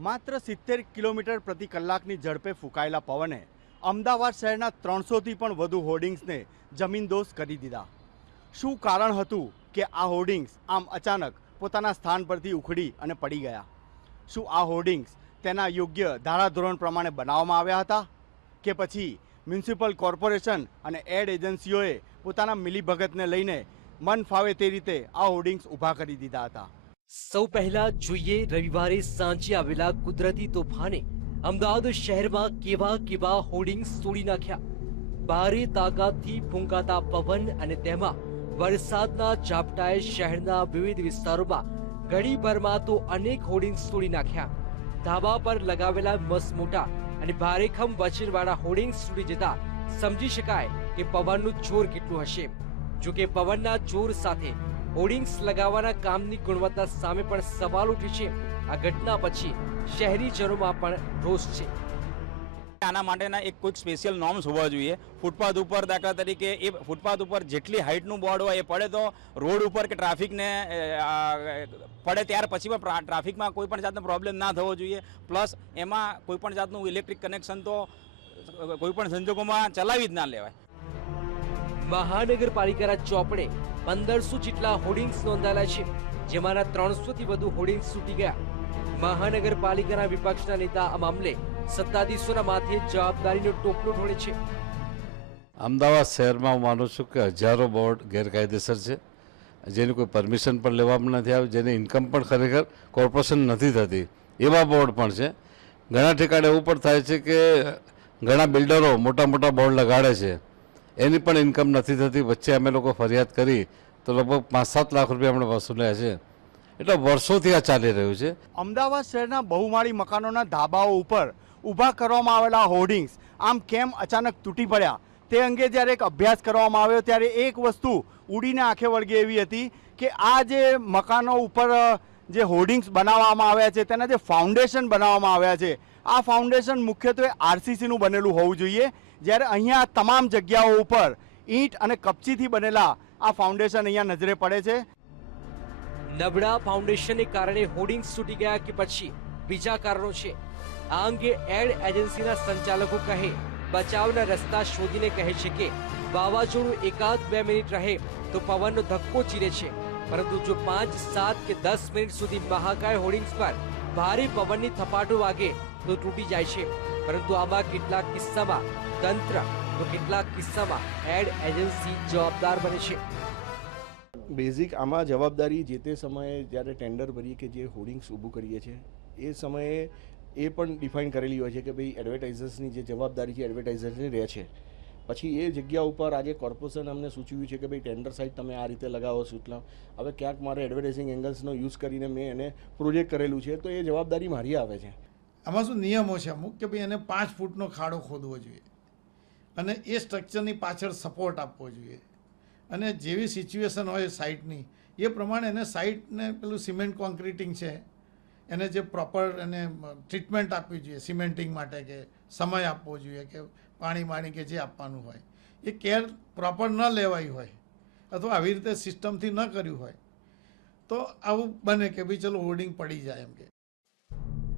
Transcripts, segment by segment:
માત્ર સિત્તેર કિલોમીટર પ્રતિ કલાકની ઝડપે ફૂંકાયેલા પવને અમદાવાદ શહેરના ત્રણસોથી પણ વધુ હોર્ડિંગ્સને જમીનદોસ્ત કરી દીધા. શું કારણ હતું કે આ હોર્ડિંગ્સ આમ અચાનક પોતાના સ્થાન પરથી ઉખડી અને પડી ગયા? શું આ હોર્ડિંગ્સ તેના યોગ્ય ધારાધોરણ પ્રમાણે બનાવવામાં આવ્યા હતા કે પછી મ્યુનિસિપલ કોર્પોરેશન અને એડ એજન્સીઓએ પોતાના મિલીભગતને લઈને મન ફાવે તે રીતે આ હોર્ડિંગ્સ ઊભા કરી દીધા હતા? સૌ પહેલા જોઈએ રવિવારે સાંજે આવેલા કુદરતી તોફાને. અમદાવાદ શહેરમાં કેવા કેવા હોર્ડિંગ્સ તોડી નાખ્યા. ભારે તાકાતથી ફૂંકાતા પવન અને તેમાં વરસાદના ઝાપટાએ શહેરના વિવિધ વિસ્તારોમાં ઘડીભરમાં તો અનેક હોર્ડિંગ્સ તોડી નાખ્યા. ધાબા પર લગાવેલા મસમોટા મોટા અને ભારેખમ વચનવાળા હોર્ડિંગ્સ તૂટી જતા સમજી શકાય કે પવનનું જોર કેટલું હશે. જોકે પવનના જોર સાથે હોર્ડિંગ્સ લગાવવાના કામની ગુણવત્તા સામે પણ સવાલ ઉઠે છે. આ ઘટના પછી શહેરીજનોમાં પણ રોષ છે. આના માટેના એક કોઈક સ્પેશિયલ નોર્મ્સ હોવા જોઈએ. ફૂટપાથ ઉપર દાખલા તરીકે એ ફૂટપાથ ઉપર જેટલી હાઇટનું બોર્ડ હોય એ પડે તો રોડ ઉપર કે ટ્રાફિકને પડે ત્યાર પછી પણ ટ્રાફિકમાં કોઈ પણ જાતનો પ્રોબ્લેમ ના થવો જોઈએ. પ્લસ એમાં કોઈ પણ જાતનું ઇલેક્ટ્રિક કનેક્શન તો કોઈ પણ સંજોગોમાં ચલાવી જ ના લેવાય. મહાનગરપાલિકાના ચોપડે પંદરસો જેટલા હોર્ડિંગ્સ નોંધાયેલા છે, જેમાંના ત્રણસો થી વધુ હોર્ડિંગ્સ તૂટી ગયા. મહાનગરપાલિકાના વિપક્ષના નેતા આ મામલે સત્તાધીશોના માથે જવાબદારીનો ટોપલો ઢોળે છે. અમદાવાદ શહેરમાં હું માનું છું કે હજારો બોર્ડ ગેરકાયદેસર છે, જેની કોઈ પરમિશન પણ લેવામાં નથી આવી, જેની ઇન્કમ પણ ખરેખર કોર્પોરેશન નથી થતી. એવા બોર્ડ પણ છે. ઘણા ઠેકાણે એવું પણ થાય છે કે ઘણા બિલ્ડરો મોટા મોટા બોર્ડ લગાડે છે. એની પણ ઇન્કમ નથી થતી. વચ્ચે અમે લોકો ફરિયાદ કરી તો લગભગ પાંચ સાત લાખ રૂપિયા અમને વસૂલ્યા છે. એટલે વર્ષોથી આ ચાલી રહ્યું છે. અમદાવાદ શહેરના બહુમાળી મકાનોના ધાબાઓ ઉપર ઊભા કરવામાં આવેલા હોર્ડિંગ્સ આમ કેમ અચાનક તૂટી પડ્યા? તે અંગે જ્યારે એક અભ્યાસ કરવામાં આવ્યો ત્યારે એક વસ્તુ ઉડીને આંખે વળગે એવી હતી કે આ જે મકાનો ઉપર જે હોર્ડિંગ્સ બનાવવામાં આવ્યા છે, તેના જે ફાઉન્ડેશન બનાવવામાં આવ્યા છે આ ફાઉન્ડેશન મુખ્યત્વે આરસીસીનું બનેલું હોવું જોઈએ. જ્યારે અહીંયા તમામ જગ્યાઓ ઉપર ઈંટ અને કપચીથી બનેલા આ ફાઉન્ડેશન અહીંયા નજરે પડે છે. નબળા ફાઉન્ડેશનને કારણે હોર્ડિંગ્સ તૂટી ગયા કે પછી બીજા કારણો છે. આ અંગે એડ એજન્સીના સંચાલકો કહે, બચાવના રસ્તા શોધીને કહે છે કે વાવાઝોડું એકાદ બે મિનિટ રહે તો પવનનો ધક્કો ચીરે છે. પરંતુ જો પાંચ, સાત કે દસ મિનિટ સુધી મહાકાય હોર્ડિંગ્સ પર ભારે પવનની થપાટો વાગે તો તૂટી જાય છે. પરંતુ આમાં કેટલાક કિસ્સામાં તંત્ર તો કેટલાક કિસ્સામાં એડ એજન્સી જવાબદાર બને છે. બેઝિક આમાં જવાબદારી જે તે સમયે જ્યારે ટેન્ડર ભરીએ કે જે હોર્ડિંગ્સ ઊભું કરીએ છીએ, એ સમયે એ પણ ડિફાઇન કરેલી હોય છે કે ભાઈ એડવર્ટાઇઝર્સની જે જવાબદારી છે એડવર્ટાઇઝર્સની રહે છે. પછી એ જગ્યા ઉપર આજે કોર્પોરેશન અમને સૂચવ્યું છે કે ભાઈ ટેન્ડર સાઇટ તમે આ રીતે લગાવો સૂચના. હવે ક્યાંક મારે એડવર્ટાઇઝિંગ એંગલ્સનો યુઝ કરીને મેં એને પ્રોજેક્ટ કરેલું છે, તો એ જવાબદારી મારી આવે છે. આમાં શું નિયમો છે અમુક? કે ભાઈ એને પાંચ ફૂટનો ખાડો ખોદવો જોઈએ. અને એ સ્ટ્રક્ચરની પાછળ સપોર્ટ આપવો જોઈએ. અને જેવી સિચ્યુએશન હોય સાઇટની એ પ્રમાણે એને સાઇટને પેલું સિમેન્ટ કોન્ક્રીટિંગ છે. એને જે પ્રોપર એને ટ્રીટમેન્ટ આપવી જોઈએ સિમેન્ટિંગ માટે કે સમય આપવો જોઈએ કે પાણી માણી કે જે આપવાનું હોય. એ કેર પ્રોપર ન લેવાઈ હોય અથવા આવી રીતે સિસ્ટમથી ન કર્યું હોય, તો આવું બને કે ભાઈ ચલો હોર્ડિંગ પડી જાય એમ કે.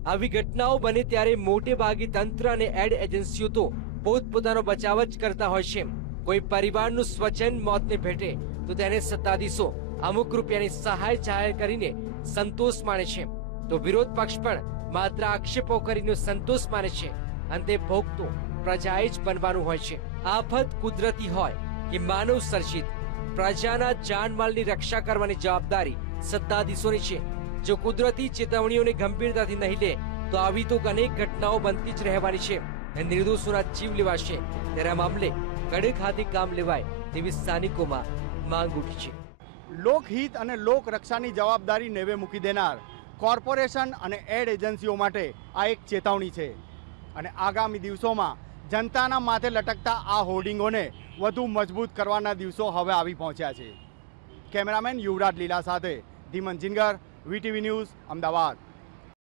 આવી ઘટનાઓ બને ત્યારે મોટે ભાગે તંત્ર અને એડ એજન્સીઓ તો પોતપોતાનો બચાવ જ કરતા હોય છે. કોઈ પરિવારનું સ્વજન મોતને ભેટે, તો તેને સત્તાધીશો અમુક રૂપિયાની સહાય જાહેર કરીને સંતોષ માને છે. તો વિરોધ પક્ષ પણ માત્ર આક્ષેપો કરીને સંતોષ માને છે. અંતે ભોગતો પ્રજાએ જ બનવાનું હોય છે. આફત કુદરતી હોય કે માનવ સર્જિત, પ્રજાના જાનમાલની રક્ષા કરવાની જવાબદારી સત્તાધીશોની છે. જો કુદરતી ચેતવણીઓને ગંભીરતાથી નહીં લે, તો આવી તો અનેક ઘટનાઓ બનતી જ રહેવાની છે. નિર્દોષોના જીવ લેવાશે ત્યારે આ મામલે કડક હાથે કામ લેવાય તેવી સ્થાનિકોમાં માંગ ઉઠી છે. લોકહિત અને લોક રક્ષાની જવાબદારી નેવે મૂકી દેનાર કોર્પોરેશન અને એડ એજન્સીઓ માટે આ એક ચેતવણી છે. અને આગામી દિવસોમાં જનતાના માથે લટકતા આ હોર્ડિંગોને વધુ મજબૂત કરવાના દિવસો હવે આવી પહોંચ્યા છે. કેમેરામેન યુવરાજ લીલા સાથે ધીમન જિંગર વીટીવી ન્યૂઝ અમદાવાદ